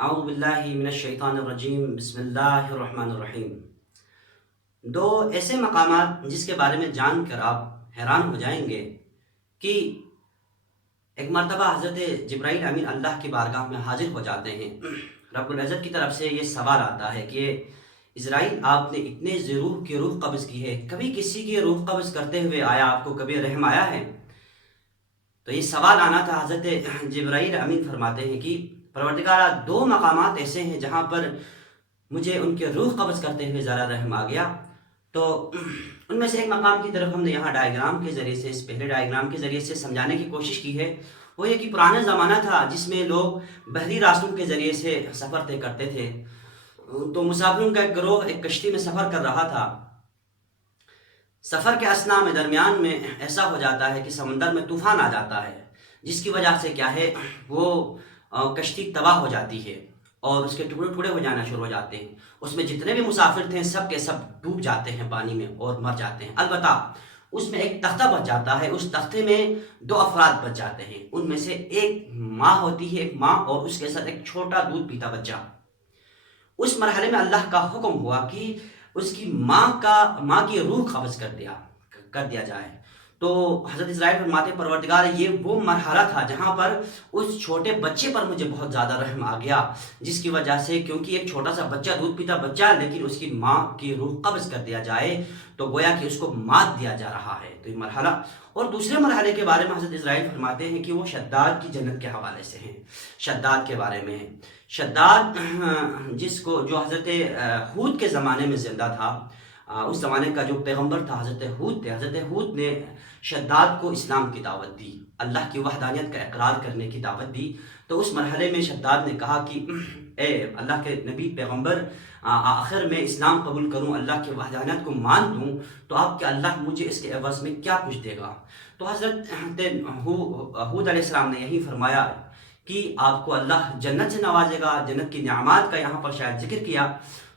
اعوذ باللہ من الشیطان الرجیم، بسم اللہ الرحمن الرحیم۔ دو ایسے مقامات جس کے بارے میں جان کر آپ حیران ہو جائیں گے کہ ایک مرتبہ حضرت جبرائیل امین اللہ کی بارگاہ میں حاضر ہو جاتے ہیں۔ رب العزت کی طرف سے یہ سوال آتا ہے کہ اسرائیل، آپ نے اتنے روح کی روح قبض کی ہے، کبھی کسی کی روح قبض کرتے ہوئے آیا آپ کو کبھی رحم آیا ہے؟ تو یہ سوال آنا تھا۔ حضرت جبرائیل امین فرماتے ہیں کہ پروردگارہ، دو مقامات ایسے ہیں جہاں پر مجھے ان کے روح قبض کرتے ہوئے ذرا رحم آ گیا۔ تو ان میں سے ایک مقام کی طرف ہم نے یہاں ڈائیگرام کے ذریعے سے، اس پہلے ڈائیگرام کے ذریعے سے سمجھانے کی کوشش کی ہے۔ وہ یہ کہ پرانا زمانہ تھا جس میں لوگ بحری راستوں کے ذریعے سے سفر طے کرتے تھے۔ تو مسافروں کا ایک گروہ ایک کشتی میں سفر کر رہا تھا۔ سفر کے اثناء میں درمیان میں ایسا ہو جاتا ہے کہ سمندر میں طوفان آ جاتا ہے، جس کی وجہ سے کیا ہے، وہ کشتی تباہ ہو جاتی ہے اور اس کے ٹکڑے ٹکڑے ہو جانا شروع ہو جاتے ہیں۔ اس میں جتنے بھی مسافر تھے سب کے سب ڈوب جاتے ہیں پانی میں اور مر جاتے ہیں۔ البتہ اس میں ایک تختہ بچ جاتا ہے، اس تختے میں دو افراد بچ جاتے ہیں۔ ان میں سے ایک ماں ہوتی ہے، ایک ماں، اور اس کے ساتھ ایک چھوٹا دودھ پیتا بچہ۔ اس مرحلے میں اللہ کا حکم ہوا کہ اس کی ماں کی روح قبض کر دیا جائے۔ تو حضرت اسرائیل فرماتے، پروردگار، یہ وہ مرحلہ تھا جہاں پر اس چھوٹے بچے پر مجھے بہت زیادہ رحم آ گیا، جس کی وجہ سے، کیونکہ ایک چھوٹا سا بچہ، دودھ پیتا بچہ، لیکن اس کی ماں کی روح قبض کر دیا جائے تو گویا کہ اس کو مات دیا جا رہا ہے۔ تو یہ مرحلہ، اور دوسرے مرحلے کے بارے میں حضرت اسرائیل فرماتے ہیں کہ وہ شداد کی جنت کے حوالے سے ہیں۔ شداد کے بارے میں ہے۔ شداد جو حضرت ہود کے زمانے میں زندہ تھا، اس زمانے کا جو پیغمبر تھا حضرت ہود تھے۔ حضرت ہود نے شداد کو اسلام کی دعوت دی، اللہ کی وحدانیت کا اقرار کرنے کی دعوت دی۔ تو اس مرحلے میں شداد نے کہا کہ اے اللہ کے نبی پیغمبر، آخر میں اسلام قبول کروں، اللہ کی وحدانیت کو مان دوں، تو آپ کے اللہ مجھے اس کے عوض میں کیا کچھ دے گا؟ تو حضرت ہود علیہ السلام نے یہی فرمایا کہ آپ کو اللہ جنت سے نوازے گا۔ جنت کی نعمات کا یہاں پر شاید ذکر کیا۔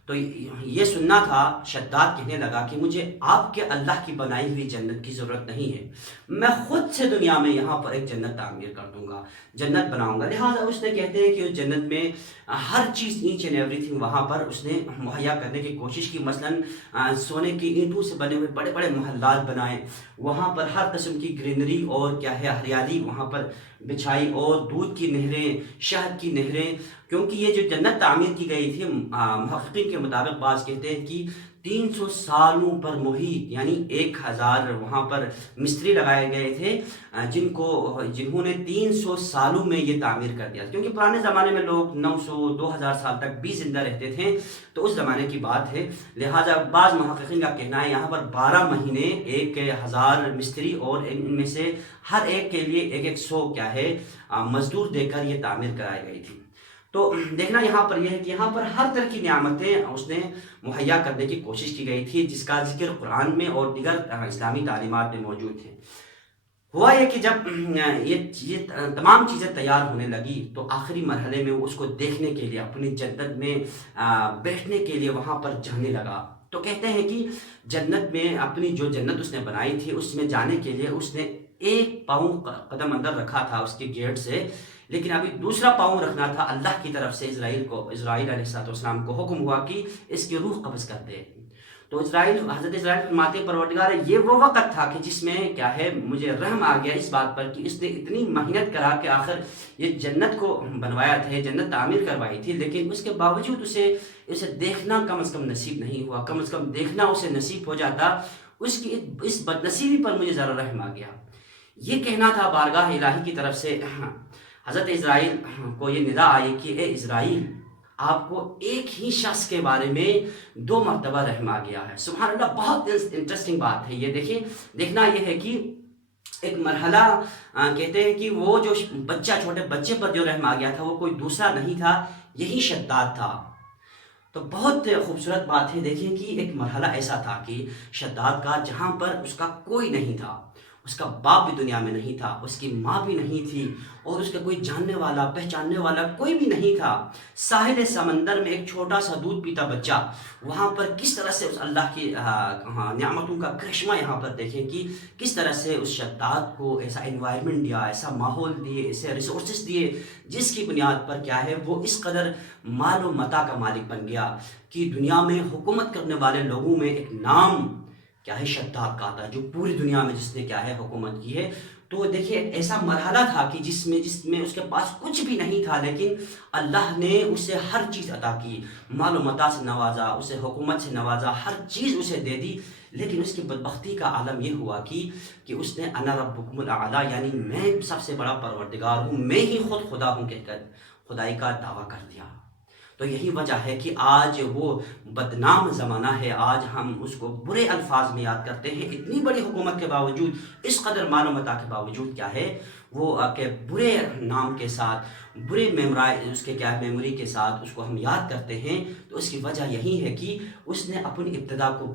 تو یہ سننا تھا، شداد کہنے لگا کہ مجھے آپ کے اللہ کی بنائی ہوئی جنت کی ضرورت نہیں ہے، میں خود سے دنیا میں یہاں پر ایک جنت تعمیر کر دوں گا، جنت بناؤں گا۔ لہٰذا اس نے، کہتے ہیں کہ اس جنت میں ہر چیز، ایچ اینڈ ایوری تھنگ وہاں پر اس نے مہیا کرنے کی کوشش کی۔ مثلاً سونے کی اینٹوں سے بنے ہوئے بڑے بڑے محلات بنائے، وہاں پر ہر قسم کی گرینری اور کیا ہے، ہریالی وہاں پر بچھائی، اور دودھ کی نہریں، شہد کی نہریں، کیونکہ یہ جو جنت تعمیر کی گئی تھی، محققین کے مطابق بعض کہتے ہیں کہ 300 سالوں پر محیط، یعنی 1000 وہاں پر مستری لگائے گئے تھے، جنہوں نے 300 سالوں میں یہ تعمیر کر دیا، کیونکہ پرانے زمانے میں لوگ 900 2000 سال تک بھی زندہ رہتے تھے، تو اس زمانے کی بات ہے۔ لہٰذا بعض محققین کا کہنا ہے یہاں پر 12 مہینے 1000 مستری، اور ان میں سے ہر ایک کے لیے 100 کیا ہے، مزدور دے کر یہ تعمیر کرائی گئی تھی۔ تو دیکھنا یہاں پر یہ ہے کہ یہاں پر ہر طرح کی نعمتیں اس نے مہیا کرنے کی کوشش کی گئی تھی، جس کا ذکر قرآن میں اور دیگر اسلامی تعلیمات میں موجود ہے۔ ہوا یہ کہ جب یہ تمام چیزیں تیار ہونے لگی تو آخری مرحلے میں وہ اس کو دیکھنے کے لیے، اپنی جنت میں بیٹھنے کے لیے وہاں پر جانے لگا۔ تو کہتے ہیں کہ جنت میں، اپنی جو جنت اس نے بنائی تھی، اس میں جانے کے لیے اس نے 1 پاؤں قدم اندر رکھا تھا اس کے گیٹ سے، لیکن ابھی دوسرا پاؤں رکھنا تھا۔ اللہ کی طرف سے اسرائیل علیہ السلام کو حکم ہوا کہ اس کی روح قبض کر دے۔ تو حضرت اسرائیل فرماتے ہیں، پروردگار، یہ وہ وقت تھا کہ جس میں کیا ہے، مجھے رحم آ گیا اس بات پر کہ اس نے اتنی محنت کرا کہ آخر یہ جنت کو بنوایا تھا، جنت تعمیر کروائی تھی، لیکن اس کے باوجود اسے دیکھنا کم از کم نصیب نہیں ہوا۔ کم از کم دیکھنا اسے نصیب ہو جاتا، اس کی اس بدنصیبی پر مجھے ذرا رحم آ گیا۔ یہ کہنا تھا بارگاہ الہی کی طرف سے۔ حضرت اسرائیل کو یہ ندا آئی کہ اے اسرائیل، آپ کو ایک ہی شخص کے بارے میں 2 مرتبہ رحم آ گیا ہے۔ سبحان اللہ، بہت انٹرسٹنگ بات ہے یہ۔ دیکھنا یہ ہے کہ ایک مرحلہ، کہتے ہیں کہ وہ جو چھوٹے بچے پر جو رحم آ گیا تھا، وہ کوئی دوسرا نہیں تھا، یہی شداد تھا۔ تو بہت خوبصورت بات ہے۔ دیکھیں کہ ایک مرحلہ ایسا تھا کہ شداد کا، جہاں پر اس کا کوئی نہیں تھا، اس کا باپ بھی دنیا میں نہیں تھا، اس کی ماں بھی نہیں تھی، اور اس کا کوئی جاننے والا پہچاننے والا کوئی بھی نہیں تھا۔ ساحل سمندر میں ایک چھوٹا سا دودھ پیتا بچہ، وہاں پر کس طرح سے اس اللہ کی نعمتوں کا کرشمہ یہاں پر دیکھیں کہ کس طرح سے اس شداد کو ایسا انوائرمنٹ دیا، ایسا ماحول دیے، ایسے ریسورسز دیے، جس کی بنیاد پر کیا ہے وہ اس قدر مال و متاع کا مالک بن گیا کہ دنیا میں حکومت کرنے والے لوگوں میں ایک نام کیا ہے شداد کا آتا ہے، جو پوری دنیا میں جس نے کیا ہے حکومت کی ہے۔ تو دیکھیے ایسا مرحلہ تھا کہ جس میں اس کے پاس کچھ بھی نہیں تھا، لیکن اللہ نے اسے ہر چیز عطا کی، مال و متاع سے نوازا، اسے حکومت سے نوازا، ہر چیز اسے دے دی۔ لیکن اس کی بدبختی کا عالم یہ ہوا کہ اس نے انا ربکم الاعلی، یعنی میں سب سے بڑا پروردگار ہوں، میں ہی خود خدا ہوں کہہ کر خدائی کا دعویٰ کر دیا۔ تو یہی وجہ ہے کہ آج وہ بدنام زمانہ ہے، آج ہم اس کو برے الفاظ میں یاد کرتے ہیں، اتنی بڑی حکومت کے باوجود، اس قدر مال و متاع کے باوجود کیا ہے وہ کہ برے نام کے ساتھ، برے اس کے کیا میموری کے ساتھ اس کو ہم یاد کرتے ہیں۔ تو اس کی وجہ یہی ہے کہ اس نے اپنی ابتدا کو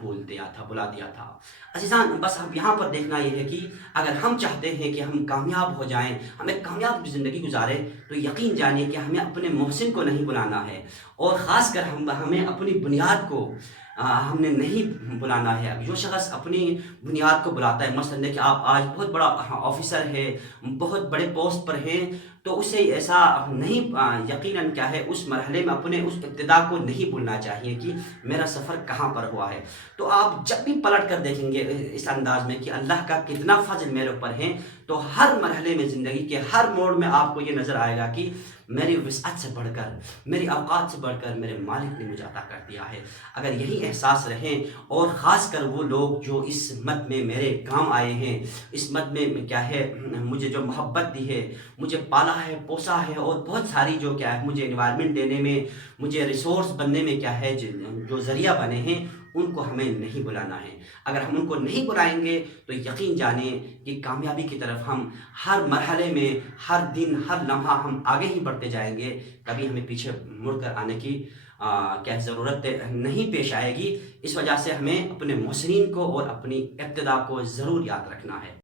بلا دیا تھا۔ عزیزان، بس اب یہاں پر دیکھنا یہ ہے کہ اگر ہم چاہتے ہیں کہ ہم کامیاب ہو جائیں، ہمیں کامیاب زندگی گزاریں، تو یقین جانیے کہ ہمیں اپنے محسن کو نہیں بلانا ہے، اور خاص کر ہمیں اپنی بنیاد کو ہم نے نہیں بلانا ہے۔ جو شخص اپنی بنیاد کو بلاتا ہے، مثلاً کہ آپ آج بہت بڑا آفیسر ہے، بہت بڑے پوسٹ پر ہیں، تو اسے ایسا نہیں یقیناً کیا ہے اس مرحلے میں اپنے اس ابتدا کو نہیں بھولنا چاہیے کہ میرا سفر کہاں پر ہوا ہے۔ تو آپ جب بھی پلٹ کر دیکھیں گے اس انداز میں کہ اللہ کا کتنا فضل میرے اوپر ہے، تو ہر مرحلے میں زندگی کے ہر موڑ میں آپ کو یہ نظر آئے گا کہ میری وسعت سے بڑھ کر، میری اوقات سے بڑھ کر میرے مالک نے مجھے عطا کر دیا ہے۔ اگر یہی احساس رہیں، اور خاص کر وہ لوگ جو اس مد میں میرے کام آئے ہیں، اس مد میں کیا ہے مجھے جو محبت دی ہے، مجھے پالا ہے، پوسا ہے، اور بہت ساری جو کیا ہے مجھے انوائرمنٹ دینے میں، مجھے ریسورس بننے میں کیا ہے جو ذریعہ بنے ہیں، ان کو ہمیں نہیں بلانا ہے۔ اگر ہم ان کو نہیں بلائیں گے تو یقین جانیں کہ کامیابی کی طرف ہم ہر مرحلے میں، ہر دن، ہر لمحہ ہم آگے ہی بڑھتے جائیں گے، کبھی ہمیں پیچھے مڑ کر آنے کی کیا ضرورت نہیں پیش آئے گی۔ اس وجہ سے ہمیں اپنے محسنین کو اور اپنی ابتدا کو ضرور یاد رکھنا ہے۔